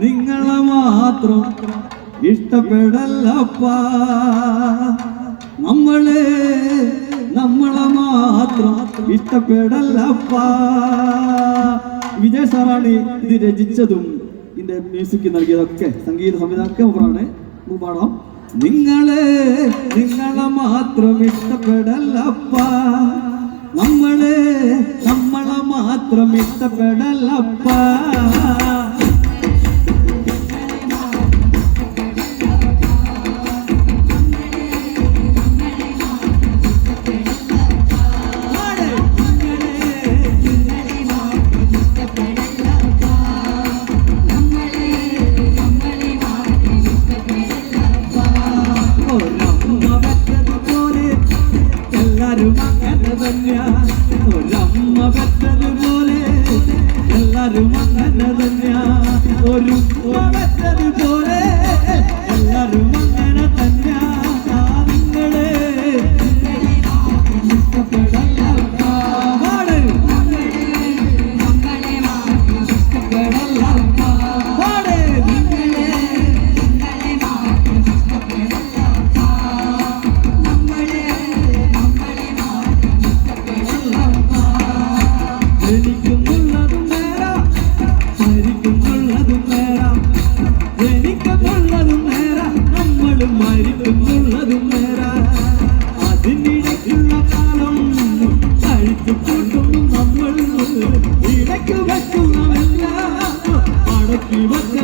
നിങ്ങളെ മാത്രം ഇഷ്ടപ്പെടല്ലപ്പ നമ്മളെ നമ്മളെ മാത്രം ഇഷ്ടപ്പെടല്ലപ്പ വിജയ് സാറാണ് ഇത് രചിച്ചതും ഇതിന്റെ മ്യൂസിക് നൽകിയതൊക്കെ സംഗീത സംവിധാനമൊക്കെ മൂപ്പറാണ് പാടാം. നിങ്ങളെ നിങ്ങളെ മാത്രം ഇഷ്ടപ്പെടല്ലപ്പ നമ്മളെ നമ്മളെ മാത്രം ഇഷ്ടപ്പെടല്ലപ്പ നമ്മളും മരിക്കുന്നുള്ളതും നേരാം. അതിനിടയ്ക്കുള്ള കാലം അഴിച്ചു കൂട്ടുന്നു നമ്മൾ ഇടയ്ക്ക് വെക്കുന്നവെല്ലാം അടക്കി വച്ചങ്ങ്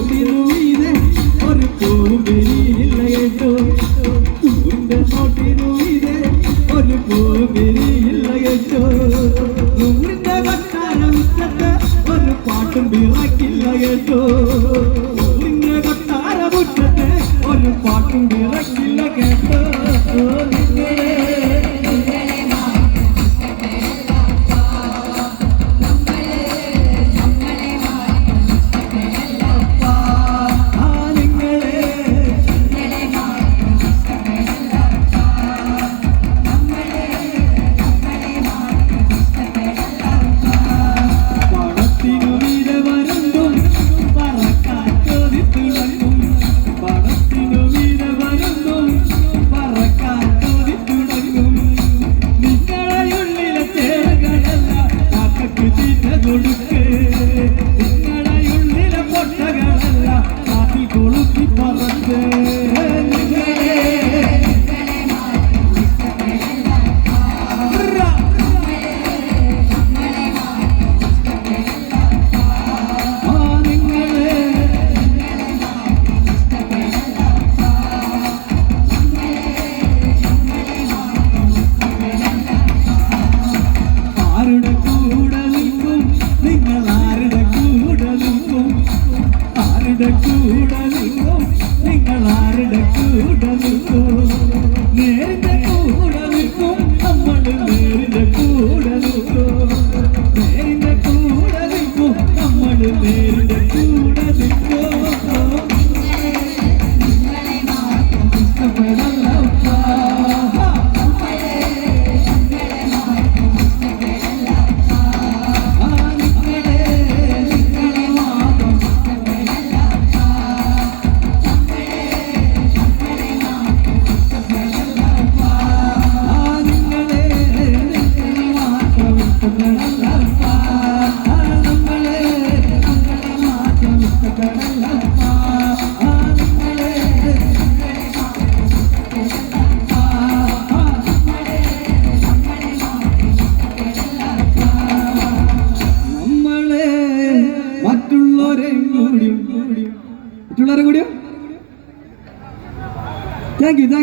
നോട്ടിനു ഒരു പൂമിരിയില്ല കേട്ടോ. പൂവിന്റെ നോട്ടിനു ഒരു പൂമിരിയില്ല കേട്ടോ. നൂറിന്റെ കൊട്ടാര മുറ്റത്ത് ഒരു പാട്ടും വിളക്കില്ല കേട്ടോ. നൂറിന്റെ കൊട്ടാര മുറ്റത്ത് ഒരു പാട്ടും വിളക്കില്ല കേട്ടോ. നിങ്ങളെ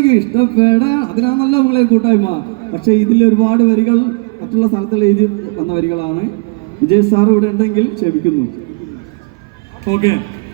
യു ഇഷ്ടപ്പെടാൻ അതിനാണല്ലോ നമ്മളെ കൂട്ടായ്മ. പക്ഷെ ഇതിൽ ഒരുപാട് വരികൾ മറ്റുള്ള സ്ഥലത്തിൽ എഴുതി വന്ന വരികളാണ്. വിജയ് സാർ ഇവിടെ ഉണ്ടെങ്കിൽ ക്ഷമിക്കുന്നു. ഓക്കെ.